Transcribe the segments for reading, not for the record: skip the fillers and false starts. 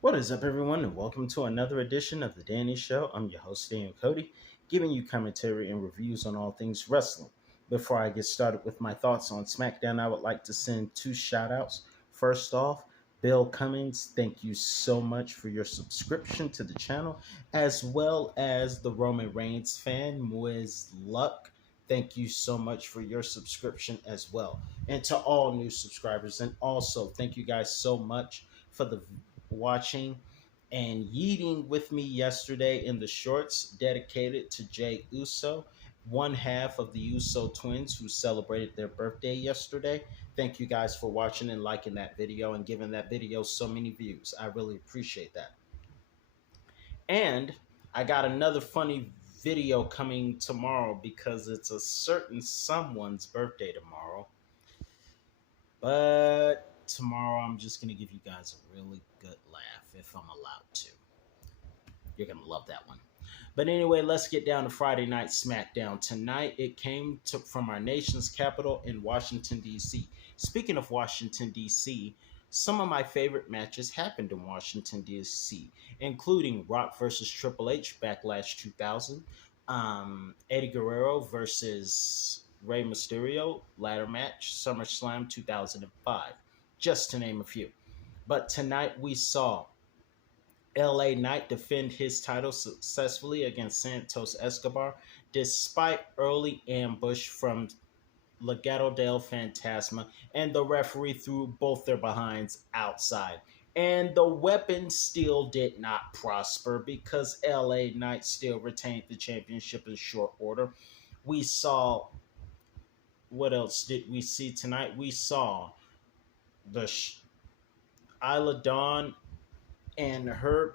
What is up, everyone, and welcome to another edition of The Danny Show. I'm your host, Dan Cody, giving you commentary and reviews on all things wrestling. Before I get started with my thoughts on Smackdown, I would like to send two shout outs. First off, Bill Cummings, thank you so much for your subscription to the channel, as well as the Roman Reigns fan, Moiz Luck. Thank you so much for your subscription as well. And to all new subscribers, and also thank you guys so much for the watching and yeeting with me yesterday in the shorts dedicated to Jay Uso, one half of the Uso twins who celebrated their birthday yesterday. Thank you guys for watching and liking that video and giving that video so many views. I really appreciate that. And I got another funny video coming tomorrow because it's a certain someone's birthday tomorrow. But tomorrow I'm just going to give you guys a really good laugh if I'm allowed to. You're going to love that one. But anyway, let's get down to Friday Night Smackdown. Tonight, it came from our nation's capital in Washington, D.C. Speaking of Washington, D.C., some of my favorite matches happened in Washington, D.C., including Rock versus Triple H, Backlash 2000, Eddie Guerrero versus Rey Mysterio, ladder match, SummerSlam 2005, just to name a few. But tonight we saw LA Knight defend his title successfully against Santos Escobar despite early ambush from Legado del Fantasma, and the referee threw both their behinds outside. And the weapon still did not prosper because LA Knight still retained the championship in short order. We saw, what else did we see tonight? We saw the Isla Dawn and her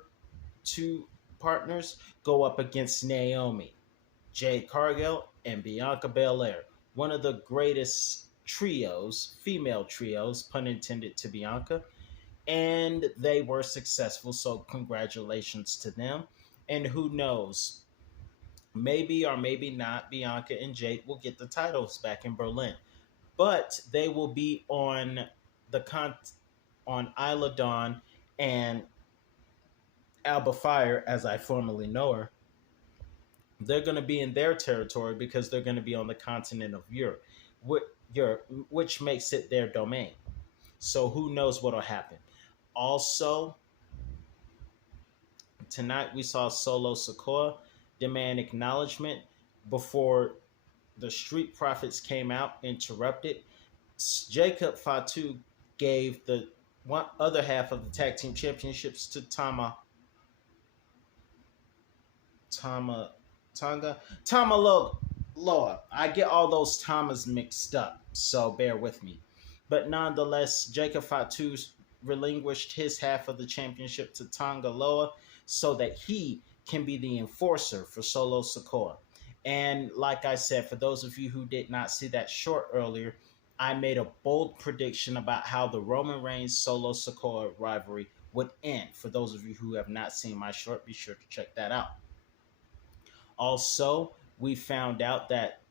two partners go up against Naomi, Jade Cargill, and Bianca Belair. One of the greatest trios, female trios, pun intended, to Bianca. And they were successful, so congratulations to them. And who knows, maybe or maybe not, Bianca and Jade will get the titles back in Berlin. But they will be on on Isla Dawn and Alba Fire, as I formerly know her. They're going to be in their territory because they're going to be on the continent of Europe, which makes it their domain. So who knows what will happen. Also, tonight we saw Solo Sikoa demand acknowledgement before the Street Profits came out, interrupted. Jacob Fatu gave the one other half of the tag team championships to Tama Loa. I get all those Tamas mixed up, so bear with me. But nonetheless, Jacob Fatu relinquished his half of the championship to Tonga Loa so that he can be the enforcer for Solo Sikoa. And like I said, for those of you who did not see that short earlier, I made a bold prediction about how the Roman Reigns Solo Sikoa rivalry would end. For those of you who have not seen my short, be sure to check that out. Also, we found out that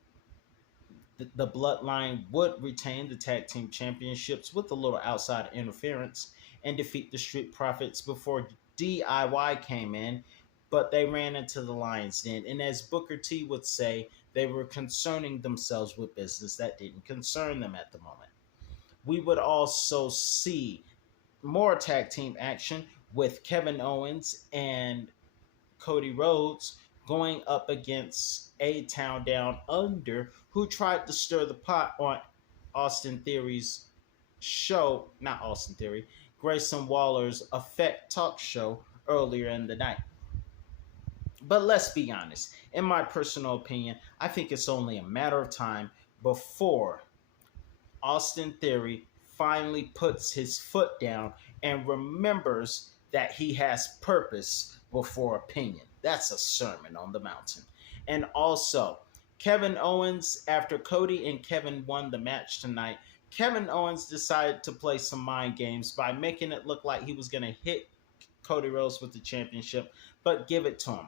the Bloodline would retain the tag team championships with a little outside interference and defeat the Street Profits before DIY came in, but they ran into the Lion's Den. And as Booker T would say, they were concerning themselves with business that didn't concern them at the moment. We would also see more tag team action with Kevin Owens and Cody Rhodes going up against A-Town Down Under, who tried to stir the pot on Austin Theory's show, not Austin Theory, Grayson Waller's Effect talk show earlier in the night. But let's be honest, in my personal opinion, I think it's only a matter of time before Austin Theory finally puts his foot down and remembers that he has purpose before opinion. That's a sermon on the mountain. And also, Kevin Owens, after Cody and Kevin won the match tonight, Kevin Owens decided to play some mind games by making it look like he was going to hit Cody Rhodes with the championship, but give it to him.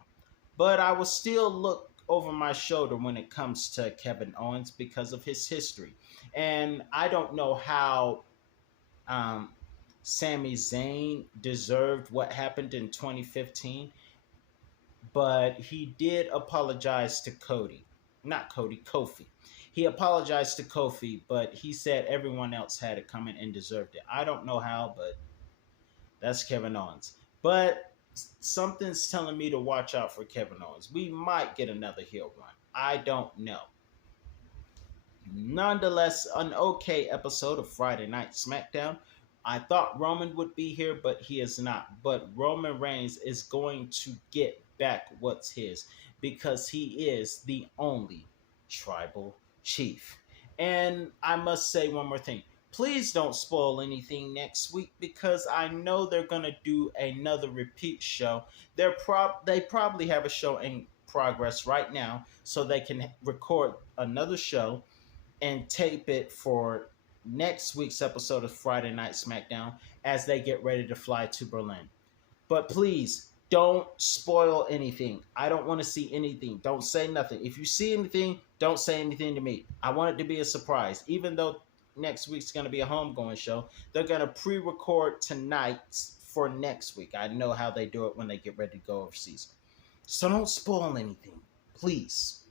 But I will still look over my shoulder when it comes to Kevin Owens because of his history. And I don't know how Sami Zayn deserved what happened in 2015, but he did apologize to Cody. Not Cody, Kofi. He apologized to Kofi, but he said everyone else had it coming and deserved it. I don't know how, but that's Kevin Owens. But something's telling me to watch out for Kevin Owens. We might get another heel run. I don't know. Nonetheless, an okay episode of Friday Night Smackdown. I thought Roman would be here, but he is not. But Roman Reigns is going to get back what's his because he is the only tribal chief. And I must say one more thing. Please don't spoil anything next week because I know they're going to do another repeat show. They probably have a show in progress right now so they can record another show and tape it for next week's episode of Friday Night Smackdown as they get ready to fly to Berlin. But please, don't spoil anything. I don't want to see anything. Don't say nothing. If you see anything, don't say anything to me. I want it to be a surprise. Even though next week's going to be a homegoing show, they're going to pre-record tonight for next week. I know how they do it when they get ready to go overseas. So don't spoil anything, please.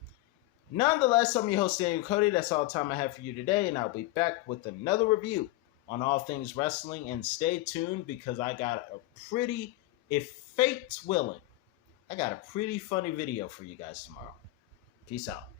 Nonetheless, I'm your host, Daniel Cody. That's all the time I have for you today, and I'll be back with another review on all things wrestling. And stay tuned because I got a pretty, if fate's willing, I got a pretty funny video for you guys tomorrow. Peace out.